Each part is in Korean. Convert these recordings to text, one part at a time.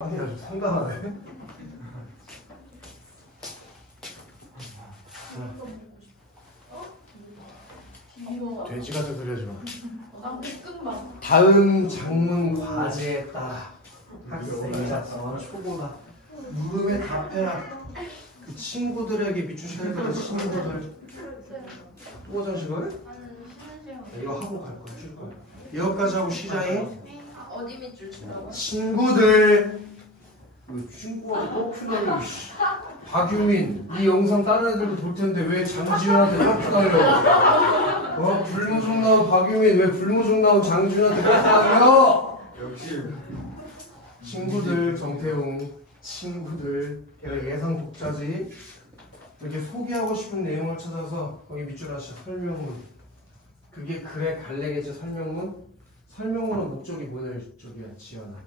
아니 아주 상당하네. 돼지 같은 소리 하지 마. 다음 장문 과제에 따라 학생이자 초보가 물음에 답해라. 그 친구들에게 밑줄 쳐야 되는 친구들. 또 화장실을? 이거 하고 갈 거야, 줄 거야. 이거까지 하고 시작해. 어디 밑줄 치라고? 친구들. 왜 친구가 뻑큐날려? 박유민, 이 영상 다른 애들도 볼 텐데 왜 장지현한테 뻑큐날려? 불무중 나온 박유민, 왜 불무중 나온 장지현한테 뻑큐날려? 역시 친구들, 정태웅, 친구들. 걔가 예상 독자지. 이렇게 소개하고 싶은 내용을 찾아서 거기 밑줄 하시 설명문. 그게 글의 갈래게제 설명문. 설명문은 목적이 뭐냐 저기야 지연아.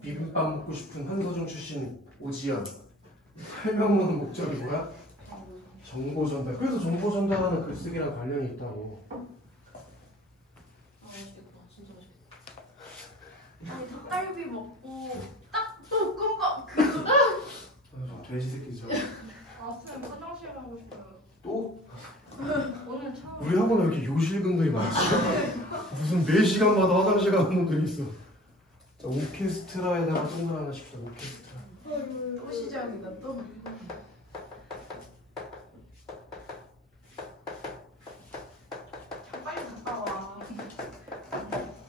비빔밥 먹고 싶은 한서중 출신 오지연. 설명문은 목적이 뭐야? 정보 전달. 그래서 정보 전달하는 글쓰기랑 관련이 있다고. 맛있겠다. 진짜 맛있겠다. 아니 닭갈비 먹고 딱 볶음밥 그거. 저 돼지 새끼 저. 아 쌤 화장실 가고 싶어요. 또? 오늘 처음. 우리 학원에 왜 이렇게 요실금들이 많지? 무슨 매 시간마다 화장실 가는 놈들이 있어. 자, 오케스트라에다가 똥을 하나 씁시다. 오케스트라. 또 시작이다 또. 빨리 갔다 와.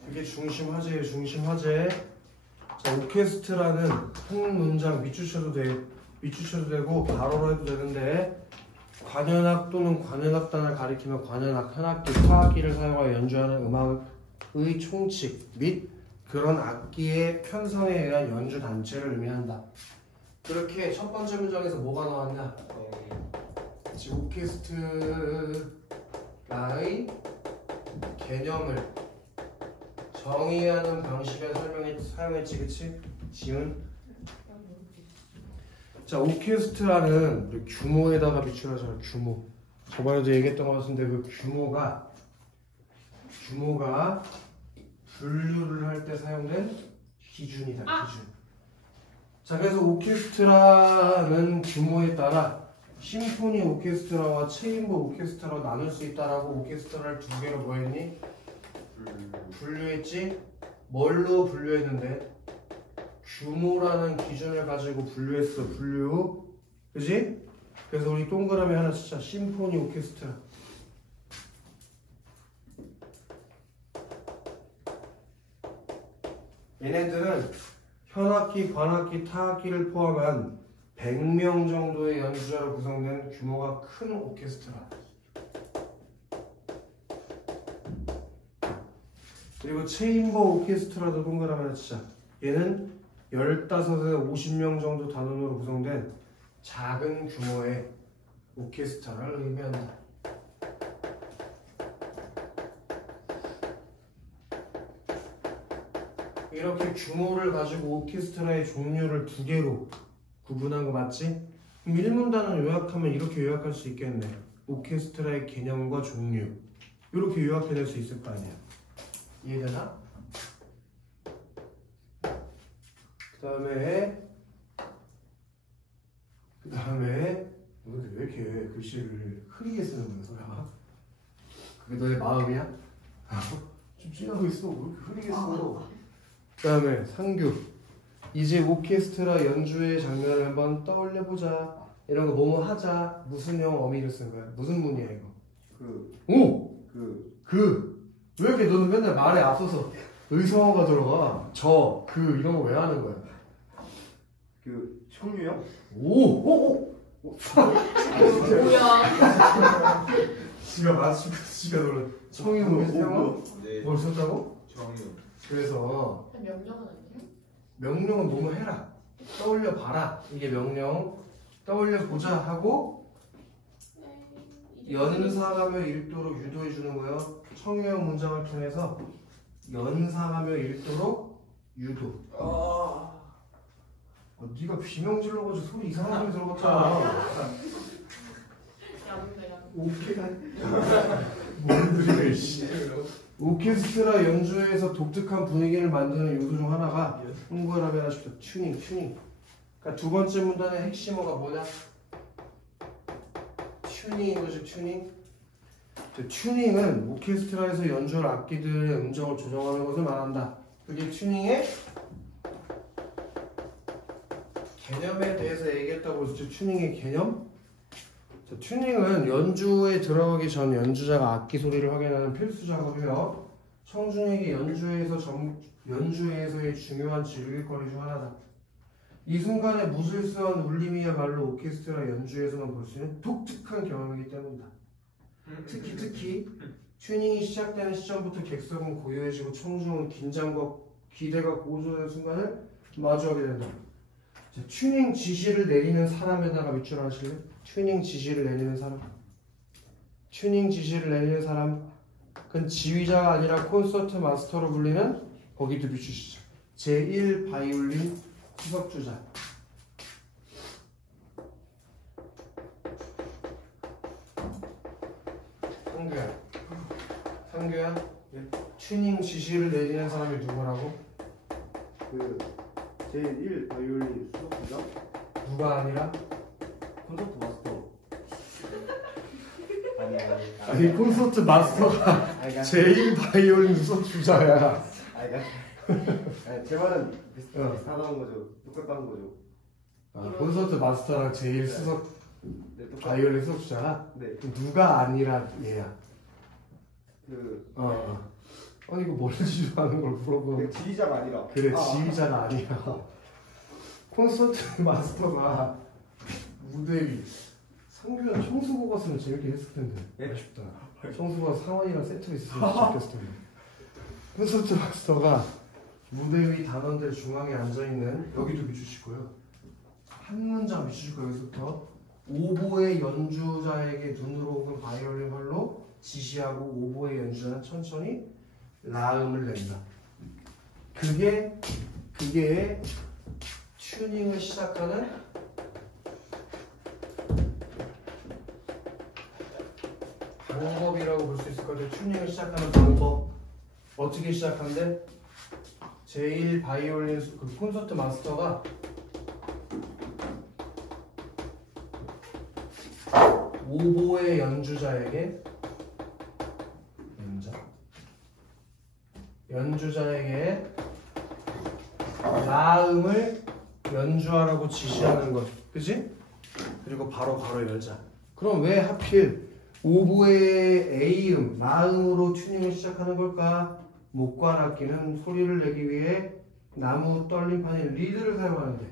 그게 중심 화제예요. 중심 화제. 자, 오케스트라는 한 문장 밑줄 쳐도 되고 바로로 해도 되는데 관현악 또는 관현악단을 가리키며 관현악, 현악기, 타악기를 사용하여 연주하는 음악의 총칙 및 그런 악기의 편성에 의한 연주 단체를 의미한다. 그렇게 첫 번째 문장에서 뭐가 나왔냐? 지금 오케스트라의 개념을 정의하는 방식을 사용했지, 그치? 지은. 자, 오케스트라는 규모에다가 밑줄하잖아. 규모. 저번에도 얘기했던 것 같은데 그 규모가 분류를 할 때 사용된 기준이다. 기준. 자, 그래서 오케스트라는 규모에 따라 심포니 오케스트라와 체인버 오케스트라로 나눌 수 있다라고 오케스트라를 두 개로 뭐 했니? 분류했지? 뭘로 분류했는데? 규모라는 기준을 가지고 분류했어. 분류. 그지? 그래서 우리 동그라미 하나 쓰자. 심포니 오케스트라. 얘네들은 현악기, 관악기, 타악기를 포함한 100명 정도의 연주자로 구성된 규모가 큰 오케스트라. 그리고 체인버 오케스트라도 동그라미 하나 치자. 얘는 15에서 50명 정도 단원으로 구성된 작은 규모의 오케스트라를 의미한다. 이렇게 규모를 가지고 오케스트라의 종류를 두 개로 구분한 거 맞지? 그럼 1문단을 요약하면 이렇게 요약할 수 있겠네. 오케스트라의 개념과 종류. 이렇게 요약해낼 수 있을 거 아니야. 이해되나? 그 다음에 왜 이렇게 글씨를 흐리게 쓰는 거야, 소야? 그게 너의 마음이야? 좀 찌하고 있어. 왜 이렇게 흐리게 써? 그 다음에 상규. 이제 오케스트라 연주의 장면을 한번 떠올려보자. 이런 거 뭐뭐 하자. 무슨 형 어미를 쓴 거야? 무슨 문이야 이거? 왜 이렇게 너는 맨날 말에 앞서서 의성어가 들어가? 이런 거 왜 하는 거야? 청류요? 뭐야? 지가 맞추고 지가 놀라. 청유 뭐였어? 네. 뭘 썼다고? 청유. 그래서 명령은 아니에요? 명령은 뭐뭐 해라. 떠올려 봐라. 이게 명령. 떠올려 보자 하고 연상하며 읽도록 유도해 주는 거예요. 청유형 문장을 통해서 연상하며 읽도록 유도. 네가 비명 질러가지고 소리 이상한 소리 들어갔잖아. 야근데. 오케이가 뭔 드립을 씨. 오케스트라 연주회에서 독특한 분위기를 만드는 요소 중 하나가 흥부라고 하십시오. 튜닝. 그러니까 두 번째 문단의 핵심어가 뭐냐? 튜닝인 거죠. 튜닝. 튜닝은 오케스트라에서 연주할 악기들의 음정을 조정하는 것을 말한다. 그게 튜닝의 개념에 대해서 얘기했다고 했죠. 튜닝의 개념. 튜닝은 연주에 들어가기 전 연주자가 악기 소리를 확인하는 필수 작업이며 청중에게 연주회에서의 중요한 즐길거리 중 하나다. 이 순간의 무술스러운 울림이야말로 오케스트라 연주에서만 볼 수 있는 독특한 경험이기 때문이다. 특히 튜닝이 시작되는 시점부터 객석은 고요해지고 청중은 긴장과 기대가 고조되는 순간을 마주하게 된다. 자, 튜닝 지시를 내리는 사람에다가 밑줄 하실래요? 튜닝 지시를 내리는 사람. 그건 지휘자가 아니라 콘서트 마스터로 불리는 거기도 비추시죠. 제1 바이올린 수석주자. 상규야. 네. 튜닝 지시를 내리는 사람이 누구라고? 그 제1 바이올린 수석부장 누가 아니라? 콘서트 마스터 아니 콘서트 마스터가 제1 바이올린 수석주자야. 제 말은 비슷하다는 거죠. 똑같다는 거죠. 콘서트 마스터랑 제1 수석 네, 바이올린 수석주자가? 네. 누가 아니라 얘야? 그 아니 이거 뭘 지휘하는 걸 물어보는 지휘자가 아니라 그래 지휘자가 아니야. 콘서트 마스터가 무대 위. 상규는 청수고 갔으면 재밌게 했을 텐데. 아쉽다. 청수가 상원이랑 세트로 있으면 재밌겠을 텐데. 콘서트 마스터가 무대 위 단원들 중앙에 앉아있는 여기도 비추시고요. 한 문장 비추시고 여기서부터 오보의 연주자에게 눈으로 혹은 바이올린 활로 지시하고 오보의 연주자는 천천히 라음을 낸다. 그게 튜닝을 시작하는 방법이라고 볼 수 있을 것 같아요. 튜닝을 시작하는 방법. 어떻게 시작한대? 제1 바이올린 그 콘서트 마스터가 오보의 연주자에게 라음을 연주하라고 지시하는 것. 그치? 그리고 바로 열자. 그럼 왜 하필 오보의 A음, 라음으로 튜닝을 시작하는 걸까? 목관악기는 소리를 내기 위해 나무 떨림판인 리드를 사용하는데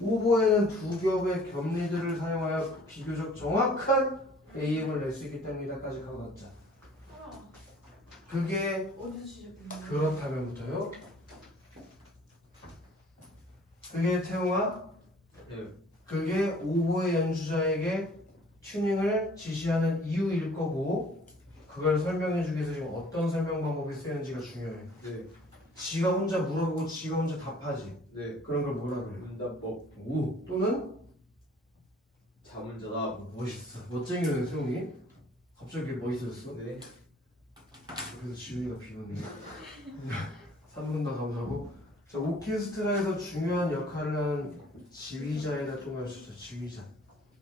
오보에는 두 겹의 겹리드를 사용하여 비교적 정확한 A음을 낼 수 있기 때문이다까지 가봤자. 그게 어디서 시작했나요? 그렇다면부터요. 그게 태웅아? 네. 그게 오보의 연주자에게 튜닝을 지시하는 이유일 거고 그걸 설명해주기 위해서 지금 어떤 설명 방법이 쓰였는지가 중요해요. 네. 지가 혼자 물어보고 지가 혼자 답하지. 네. 그런 걸 뭐라 그래? 문답법 오 또는 자문자답. 멋있어. 멋쟁이라는 세웅이 갑자기 멋있어졌어. 네. 그래서 지훈이가 비웃네. 3분 더 가보자고. 자, 오케스트라에서 중요한 역할을 하는 지휘자에다 또 말해주죠. 지휘자.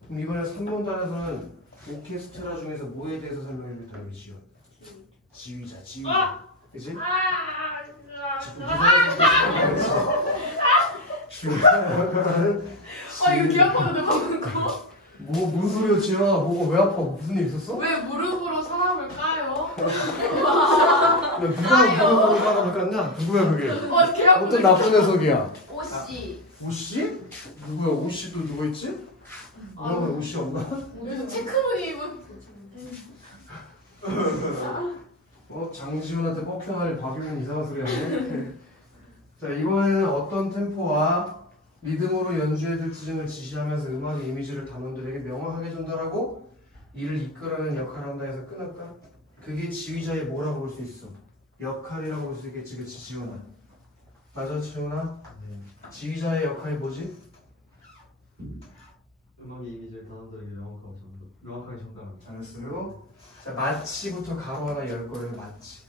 그럼 이번에 3번 단에서는 오케스트라 중에서 뭐에 대해서 설명해 줄 텐데 지휘. 지휘자. 그치? 중요한 이거 기억하는데 방금 거? 무슨 소리야 지현아. 뭐가 왜 아파? 무슨 일 있었어? 왜 무릎으로 사람을 까요? 야, 누가 무릎으로 사람을 깠냐? 누구야 그게? 어떻게 하고 어떤 나쁜 녀석이야? 오씨. 오씨? 누구야? 오씨도 누가 있지? 뭐라고 오씨 없나? 여기서 체크무늬 입은 장지훈한테 뻑혀날 박유민 이상한 소리 하네. 자, 이번에는 어떤 템포와 리듬으로 연주해야 될지 등을 지시하면서 음악의 이미지를 단원들에게 명확하게 전달하고 이를 이끌어내는 역할을 한다 해서 끊을까? 그게 지휘자의 뭐라고 볼 수 있어? 역할이라고 볼 수 있겠지, 그치 지훈아? 맞아, 지훈아? 네. 지휘자의 역할이 뭐지? 음악의 이미지를 단원들에게 명확하게 전달합니다. 잘했어요. 자, 마치부터 가로 하나 열 거예요. 마치.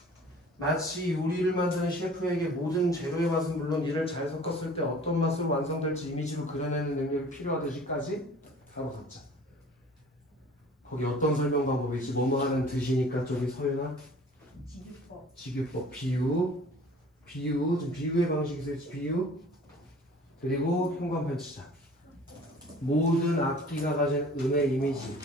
마치 요리를 만드는 셰프에게 모든 재료의 맛은 물론 이를 잘 섞었을 때 어떤 맛으로 완성될지 이미지로 그려내는 능력이 필요하듯이까지 가로 닫자. 거기 어떤 설명 방법이지? 뭐뭐 하는 듯이니까 저기 서윤아 지규법. 지규법 비유 지금 비유의 방식이 있어야지. 비유 그리고 현관펜 치자. 모든 악기가 가진 음의 이미지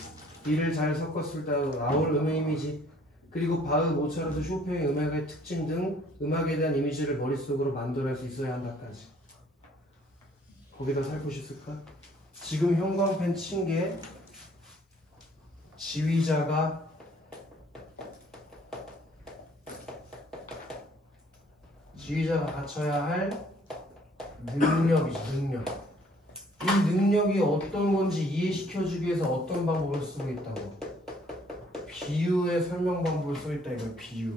이를 잘 섞었을 때 나올 음의 이미지 그리고 바흐, 모차르트, 쇼팽의 음악의 특징 등 음악에 대한 이미지를 머릿속으로 만들어낼 수 있어야 한다까지. 거기다 살포시 쓸까? 지금 형광펜 친 게 지휘자가 갖춰야 할 능력이지. 능력. 이 능력이 어떤 건지 이해시켜주기 위해서 어떤 방법을 쓰고 있다고. 비유의 설명 방법을 써있다 이거. 비유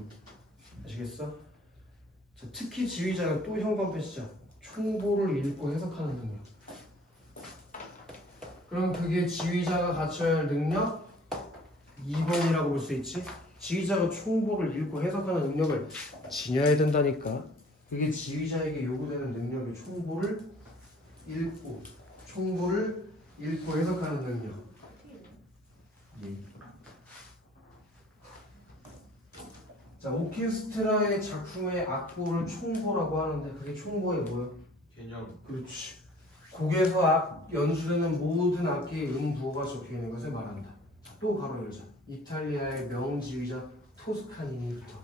아시겠어? 자, 특히 지휘자는 또 현관펜 시작 총보를 읽고 해석하는 능력. 그럼 그게 지휘자가 갖춰야 할 능력 2번이라고 볼 수 있지. 지휘자가 총보를 읽고 해석하는 능력을 지녀야 된다니까. 그게 지휘자에게 요구되는 능력이 총보를 읽고 해석하는 능력. 예. 자, 오케스트라의 작품의 악보를 총보라고 하는데 그게 총보의 뭐예요? 개념. 그렇지. 곡에서 연주되는 모든 악기의 음부호가 적혀있는 것을 말한다. 또 가로 열자. 이탈리아의 명지휘자 토스카니니부터.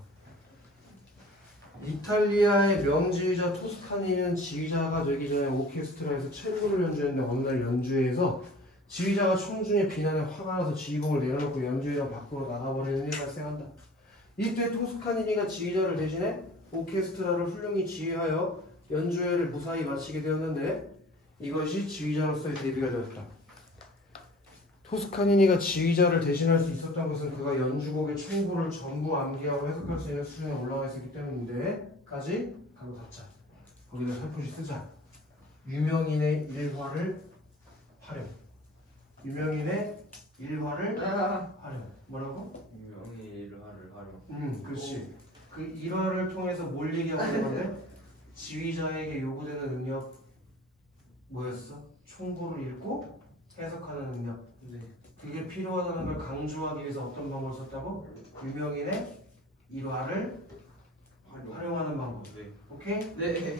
이탈리아의 명지휘자 토스카니니는 지휘자가 되기 전에 오케스트라에서 첼로를 연주했는데 어느 날 연주회에서 지휘자가 청중의 비난에 화가 나서 지휘봉을 내려놓고 연주회가 밖으로 나가버리는 일이 발생한다. 이때 토스카니니가 지휘자를 대신해 오케스트라를 훌륭히 지휘하여 연주회를 무사히 마치게 되었는데 이것이 지휘자로서의 데뷔가 되었다. 토스카니니가 지휘자를 대신할 수 있었던 것은 그가 연주곡의 총보를 전부 암기하고 해석할 수 있는 수준에 올라가 있었기 때문인데 까지 가로 닫자. 거기다 살포시 쓰자. 유명인의 일화를 활용. 유명인의 일화를 활용. 뭐라고? 유명의 일화를 활용. 그렇지. 그 일화를 통해서 뭘 얘기하고 있는 건데? 지휘자에게 요구되는 능력 뭐였어? 총보를 읽고 해석하는 능력. 네. 그게 필요하다는 걸 강조하기 위해서 어떤 방법을 썼다고? 유명인의 일화를 활용하는 방법. 네. 오케이? 네.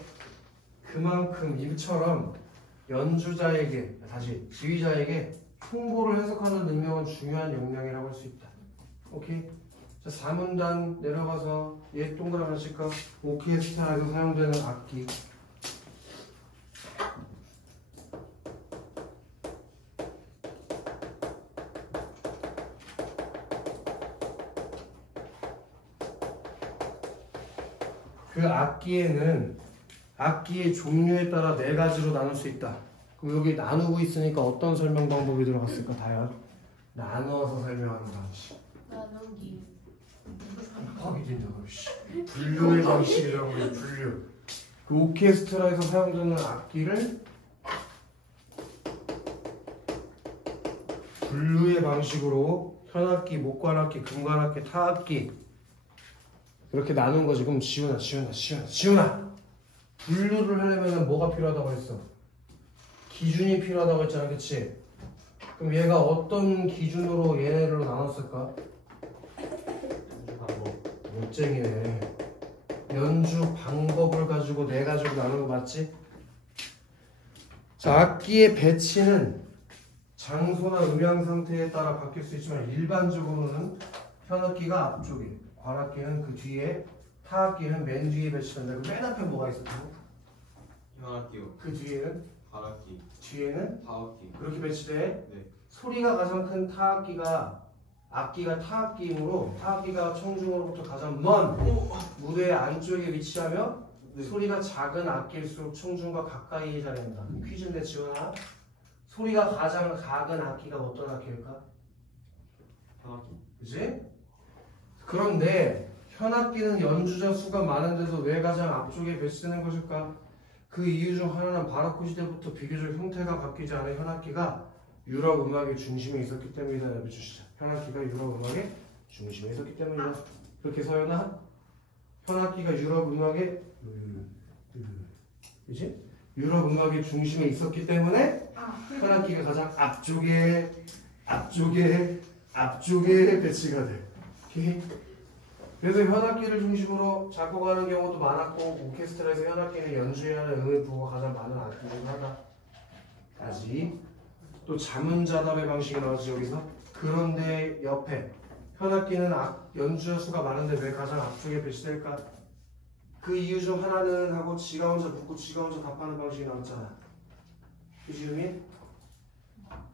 그만큼 이처럼 연주자에게 다시 지휘자에게 총보를 해석하는 능력은 중요한 역량이라고 할 수 있다. 오케이? 자, 4문단 내려가서 얘 동그라미 칠까? 오케스트라에서 사용되는 악기. 그 악기에는 악기의 종류에 따라 4가지로 나눌 수 있다. 그럼 여기 나누고 있으니까 어떤 설명 방법이 들어갔을까? 다야 나누어서 설명하는 방식. 나누기. 팍이 된다고. 분류의 방식이라고 해. 분류. 그 오케스트라에서 사용되는 악기를 분류의 방식으로 현악기, 목관악기, 금관악기, 타악기 이렇게 나눈 거지. 그럼 지훈아 분류를 하려면 뭐가 필요하다고 했어? 기준이 필요하다고 했잖아. 그치? 그럼 얘가 어떤 기준으로 얘네를 나눴을까? 연주 방법. 못쟁이네. 연주 방법을 가지고 4가지로 나눈 거 맞지? 자, 악기의 배치는 장소나 음향 상태에 따라 바뀔 수 있지만 일반적으로는 현악기가 앞쪽에, 관악기는 그 뒤에, 타악기는 맨 뒤에 배치된다. 그 맨 앞에 뭐가 있었다고? 현악기요. 그 뒤에는? 관악기. 뒤에는? 타악기. 그렇게 배치돼. 네. 소리가 가장 큰 타악기가 악기가 타악기이므로 타악기가 청중으로부터 가장 먼 무대 안쪽에 위치하며 네. 소리가 작은 악기일수록 청중과 가까이 자리한다. 퀴즈인데 지원아, 소리가 가장 작은 악기가 어떤 악기일까? 현악기. 그치? 그런데 현악기는 연주자 수가 많은데도 왜 가장 앞쪽에 배치되는 것일까? 그 이유 중 하나는 바로크 시대부터 비교적 형태가 바뀌지 않은 현악기가 유럽 음악의 중심에 있었기 때문이다. 해주시죠. 현악기가 유럽 음악의 중심에 있었기 때문이다. 그렇게 서연아? 현악기가 유럽 음악의 그지? 유럽 음악의 중심에 있었기 때문에 현악기가 가장 앞쪽에 배치가 돼. 오케이? 그래서 현악기를 중심으로 작곡하는 경우도 많았고 오케스트라에서 현악기는 연주해야 하는 음의 부호가 가장 많은 악기 중 하나까지. 또 자문자답의 방식이 나오지 여기서. 그런데 옆에 현악기는 연주 수가 많은데 왜 가장 앞쪽에 배치될까? 그 이유 중 하나는 하고 지가 혼자 묻고 지가 혼자 답하는 방식이 나왔잖아. 그치 유민?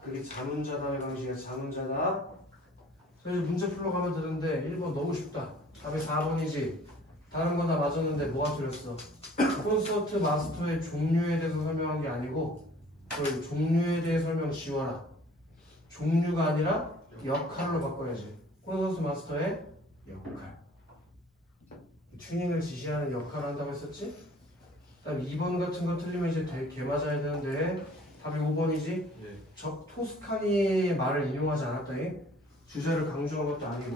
그게 자문자답의 방식이야. 자문자답. 그래서 문제 풀러 가면 되는데 1번 너무 쉽다. 답이 4번이지. 다른 건 다 맞았는데 뭐가 틀렸어? 콘서트 마스터의 종류에 대해서 설명한 게 아니고 그 종류에 대해 설명 지워라. 종류가 아니라 역할로 바꿔야지. 콘서트 마스터의 역할. 튜닝을 지시하는 역할을 한다고 했었지? 그다음 2번 같은 거 틀리면 이제 개 맞아야 되는데 답이 5번이지? 네. 저 토스카니의 말을 인용하지 않았다니? 주제를 강조한 것도 아니고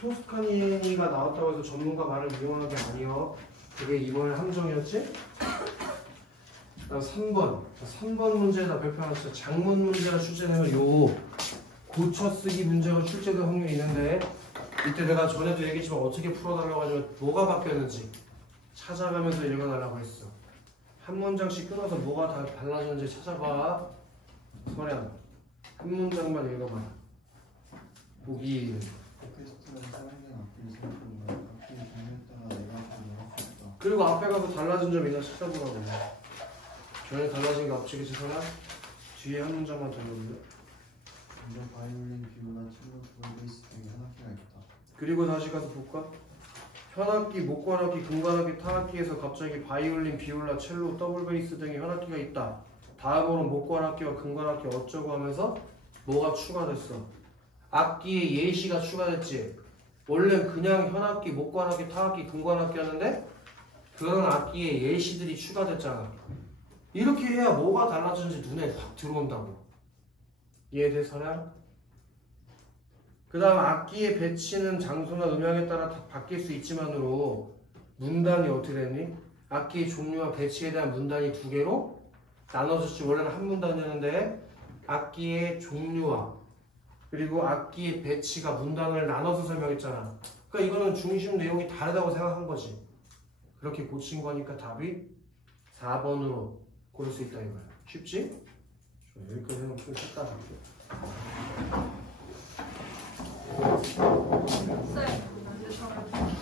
토스카니가 나왔다고 해서 전문가 말을 인용한 게 아니요. 그게 이번의 함정이었지? 그다음 3번 문제에다 발표하셨어. 장문 문제가 출제되면 요 고쳐쓰기 문제가 출제될 확률이 있는데 이때 내가 전에도 얘기했지만 어떻게 풀어달라고 하면 뭐가 바뀌었는지 찾아가면서 읽어달라고 했어. 한 문장씩 끊어서 뭐가 다 달라졌는지 찾아봐. 서량 한 문장만 읽어봐. 보기. 오케스트라에서 사용된 악기를 살펴보면 악기의 종류에 따라 내가 변화할 수 있다. 그리고 앞에 가서 달라진 점 있나 찾아보라고. 전혀 달라진 게 없지, 서량? 뒤에 한 문장만 더 읽어볼래? 먼저 바이올린, 비올라, 첼로, 트럼베이스 등의 현악기가 있다. 그리고 다시 가서 볼까? 현악기, 목관악기, 금관악기, 타악기에서 갑자기 바이올린, 비올라, 첼로, 더블 베이스 등의 현악기가 있다. 다음으로 목관악기와 금관악기 어쩌고 하면서 뭐가 추가됐어? 악기에 예시가 추가됐지. 원래 그냥 현악기, 목관악기, 타악기, 금관악기 하는데 그런 악기에 예시들이 추가됐잖아. 이렇게 해야 뭐가 달라졌는지 눈에 확 들어온다고. 이해돼서냐? 그 다음 악기의 배치는 장소나 음향에 따라 다 바뀔 수 있지만으로 문단이 어떻게 됐니? 악기의 종류와 배치에 대한 문단이 2개로 나눠졌지. 원래는 한 문단이었는데 악기의 종류와 그리고 악기의 배치가 문단을 나눠서 설명했잖아. 그러니까 이거는 중심 내용이 다르다고 생각한 거지. 그렇게 고친 거니까 답이 4번으로 고를 수 있다 이거야. 쉽지? 여기까지 해놓고 좀 쉽다. 쌤, 근데 저는